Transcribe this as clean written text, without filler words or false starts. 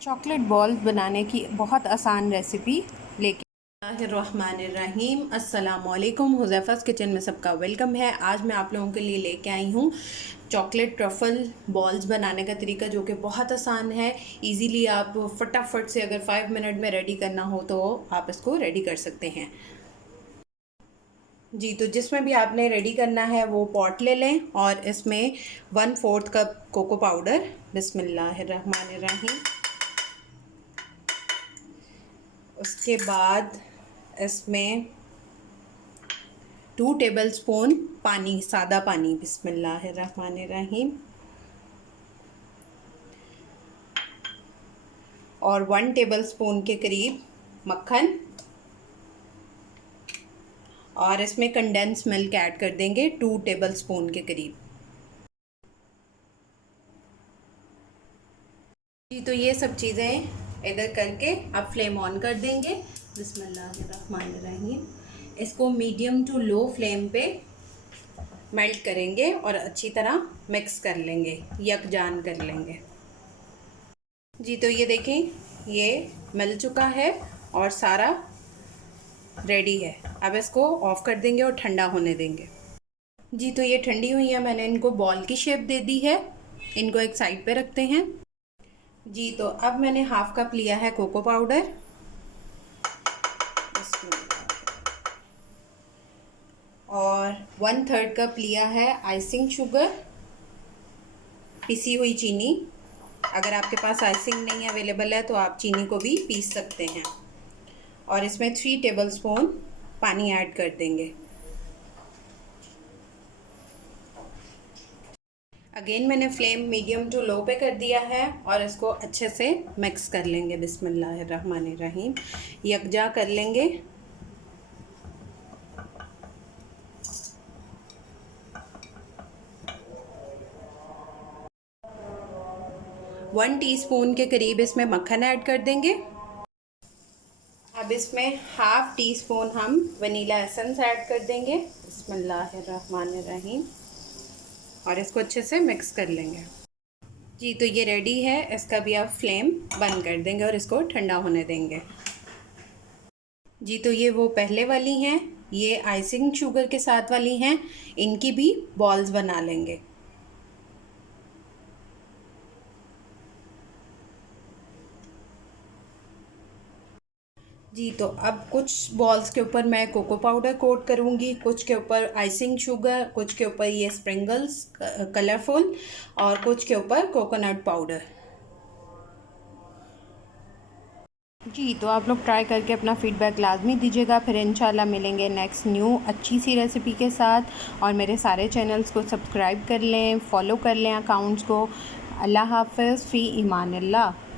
Chocolate balls बनाने की बहुत आसान रेसिपी लेके रहमानिर्रहीम अस्सलामुअलैकुम। हुज़ैफ़ा's किचन में सबका वेलकम है। आज मैं आप लोगों के लिए लेके आई हूँ चॉकलेट ट्रफ़ल बॉल्स बनाने का तरीका, जो कि बहुत आसान है। इजीली आप फटाफट से अगर 5 मिनट में रेडी करना हो तो आप इसको रेडी कर सकते हैं। जी, तो जिसमें भी आपने रेडी करना है वो पॉट ले लें और इसमें 1/4 कप कोको पाउडर, बिस्मिल्लाहिर्रहमानिर्रहीम। उसके बाद इसमें 2 टेबलस्पून पानी, सादा पानी, बिस्मिल्लाहिर्रहमानिर्रहीम। और 1 टेबलस्पून के करीब मक्खन, और इसमें कंडेंस मिल्क ऐड कर देंगे 2 टेबलस्पून के करीब। जी, तो ये सब चीज़ें इधर करके आप फ्लेम ऑन कर देंगे, बिस्मिल्लाहिर्रहमानिर्रहीम। इसको मीडियम टू लो फ्लेम पे मेल्ट करेंगे और अच्छी तरह मिक्स कर लेंगे, यकजान कर लेंगे। जी, तो ये देखें, ये मिल चुका है और सारा रेडी है। अब इसको ऑफ़ कर देंगे और ठंडा होने देंगे। जी, तो ये ठंडी हुई है, मैंने इनको बॉल की शेप दे दी है। इनको एक साइड पे रखते हैं। जी, तो अब मैंने हाफ कप लिया है कोको पाउडर, और 1/3 कप लिया है आइसिंग शुगर, पिसी हुई चीनी। अगर आपके पास आइसिंग नहीं अवेलेबल है तो आप चीनी को भी पीस सकते हैं। और इसमें 3 टेबलस्पून पानी ऐड कर देंगे। अगेन मैंने फ्लेम मीडियम टू लो पे कर दिया है और इसको अच्छे से मिक्स कर लेंगे, बिस्मिल्लाहिर्रहमानिर्रहीम। यकजा कर लेंगे। वन टीस्पून के करीब इसमें मक्खन ऐड कर देंगे। अब इसमें हाफ टी स्पून हम वनीला एसेंस ऐड कर देंगे, बिस्मिल्लाहिर्रहमानिर्रहीम, और इसको अच्छे से मिक्स कर लेंगे। जी, तो ये रेडी है। इसका भी आप फ्लेम बंद कर देंगे और इसको ठंडा होने देंगे। जी, तो ये वो पहले वाली हैं, ये आइसिंग शुगर के साथ वाली हैं, इनकी भी बॉल्स बना लेंगे। जी, तो अब कुछ बॉल्स के ऊपर मैं कोको पाउडर कोट करूँगी, कुछ के ऊपर आइसिंग शुगर, कुछ के ऊपर ये स्प्रिंगल्स कलरफुल, और कुछ के ऊपर कोकोनट पाउडर। जी, तो आप लोग ट्राई करके अपना फ़ीडबैक लाजमी दीजिएगा। फिर इंशाल्लाह मिलेंगे नेक्स्ट न्यू अच्छी सी रेसिपी के साथ। और मेरे सारे चैनल्स को सब्सक्राइब कर लें, फॉलो कर लें अकाउंट्स को। अल्लाह हाफ़िज़, फ़ी ईमानिल्लाह।